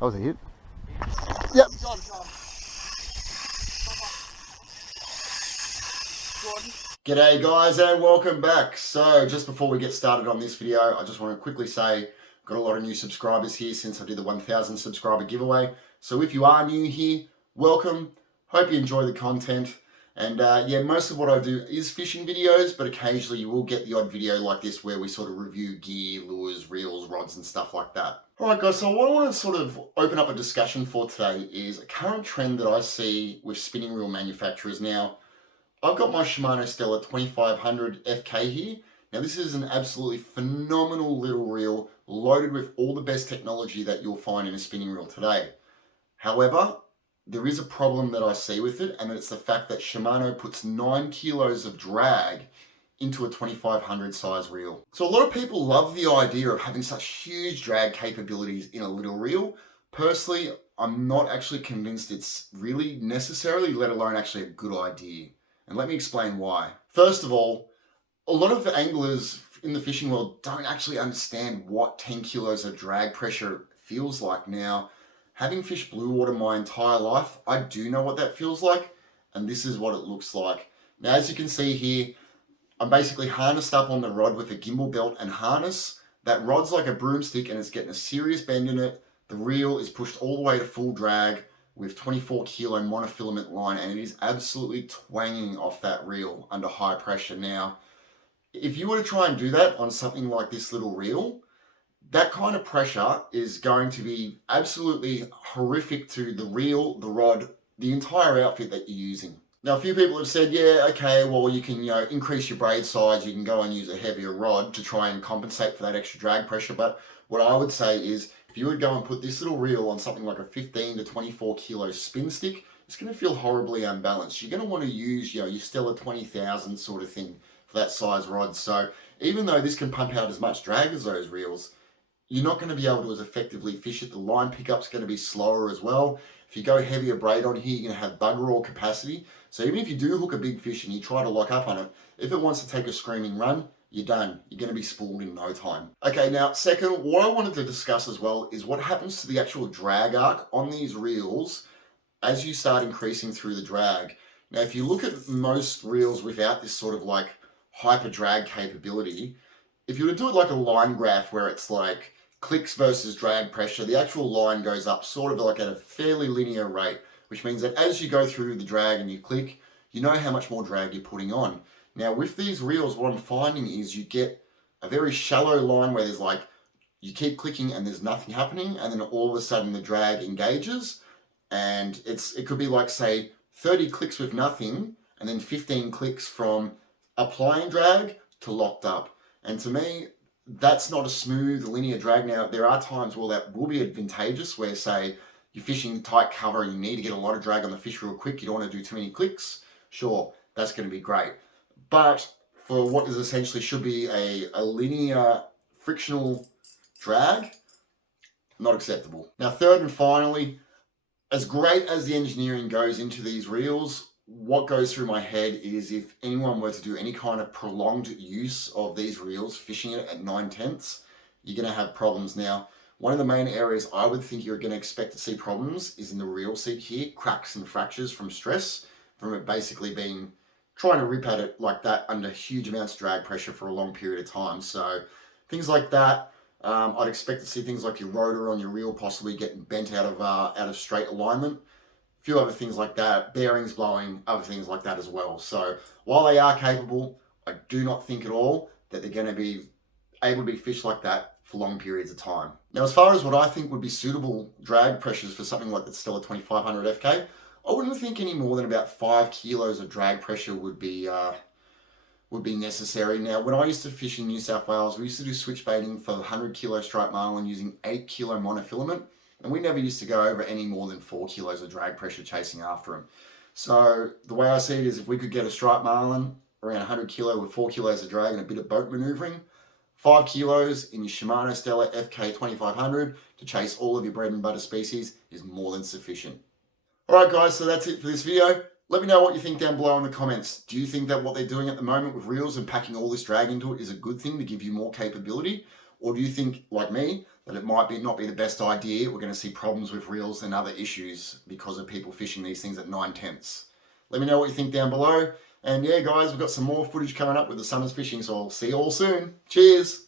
That was a hit. Yep. G'day guys and welcome back. So just before we get started on this video, I just want to quickly say I've got a lot of new subscribers here since I did the 1000 subscriber giveaway. So if you are new here, welcome. Hope you enjoy the content. And yeah, most of what I do is fishing videos, but occasionally you will get the odd video like this where we sort of review gear, lures, reels, rods and stuff like that. Alright guys, so what I want to sort of open up a discussion for today is a current trend that I see with spinning reel manufacturers now. I've got my Shimano Stella 2500 FK here. Now this is an absolutely phenomenal little reel loaded with all the best technology that you'll find in a spinning reel today. However, there is a problem that I see with it, and it's the fact that Shimano puts 9 kilos of drag into a 2500 size reel. So a lot of people love the idea of having such huge drag capabilities in a little reel. Personally, I'm not actually convinced it's really necessarily, let alone actually a good idea. And let me explain why. First of all, a lot of anglers in the fishing world don't actually understand what 10 kilos of drag pressure feels like. Now, having fished blue water my entire life, I do know what that feels like, and this is what it looks like. Now, as you can see here, I'm basically harnessed up on the rod with a gimbal belt and harness. That rod's like a broomstick and it's getting a serious bend in it. The reel is pushed all the way to full drag with 24 kilo monofilament line, and it is absolutely twanging off that reel under high pressure. Now, if you were to try and do that on something like this little reel, that kind of pressure is going to be absolutely horrific to the reel, the rod, the entire outfit that you're using. Now, a few people have said, yeah, okay, well, you can, increase your braid size, you can go and use a heavier rod to try and compensate for that extra drag pressure. But what I would say is, if you would go and put this little reel on something like a 15 to 24 kilo spin stick, it's going to feel horribly unbalanced. You're going to want to use, your Stella 20,000 sort of thing for that size rod. So even though this can pump out as much drag as those reels, you're not going to be able to as effectively fish it. The line pickup's going to be slower as well. If you go heavier braid on here, you're going to have bugger all capacity. So even if you do hook a big fish and you try to lock up on it, if it wants to take a screaming run, you're done. You're going to be spooled in no time. Okay, now second, what I wanted to discuss as well is what happens to the actual drag arc on these reels as you start increasing through the drag. Now, if you look at most reels without this sort of like hyper drag capability, if you were to do it like a line graph where it's like clicks versus drag pressure, the actual line goes up sort of like at a fairly linear rate, which means that as you go through the drag and you click, you know how much more drag you're putting on. Now with these reels, what I'm finding is you get a very shallow line where there's like, you keep clicking and there's nothing happening, and then all of a sudden the drag engages, and it could be like, say, 30 clicks with nothing, and then 15 clicks from applying drag to locked up. And to me, that's not a smooth linear drag. Now, there are times where that will be advantageous where, say, you're fishing tight cover and you need to get a lot of drag on the fish real quick. You don't want to do too many clicks. Sure, that's going to be great. But for what is essentially should be a linear frictional drag, not acceptable. Now, third and finally, as great as the engineering goes into these reels, what goes through my head is if anyone were to do any kind of prolonged use of these reels, fishing it at 9/10, you're going to have problems. Now, one of the main areas I would think you're going to expect to see problems is in the reel seat here, cracks and fractures from stress, from it basically being trying to rip at it like that under huge amounts of drag pressure for a long period of time. So things like that, I'd expect to see things like your rotor on your reel possibly getting bent out of straight alignment. A few other things like that, bearings blowing, other things like that as well. So while they are capable, I do not think at all that they're going to be able to be fished like that for long periods of time. Now, as far as what I think would be suitable drag pressures for something like the Stella 2500 FK, I wouldn't think any more than about 5 kilos of drag pressure would be necessary. Now, when I used to fish in New South Wales, we used to do switch baiting for 100 kilo striped marlin using 8 kilo monofilament. And we never used to go over any more than 4 kilos of drag pressure chasing after them. So the way I see it is if we could get a striped marlin around 100 kilo with 4 kilos of drag and a bit of boat maneuvering, 5 kilos in your Shimano Stella FK 2500 to chase all of your bread and butter species is more than sufficient. Alright guys, so that's it for this video. Let me know what you think down below in the comments. Do you think that what they're doing at the moment with reels and packing all this drag into it is a good thing to give you more capability? Or do you think, like me, that it might not be the best idea. We're going to see problems with reels and other issues because of people fishing these things at 9/10. Let me know what you think down below. And yeah, guys, we've got some more footage coming up with the Summers Fishing, so I'll see you all soon. Cheers.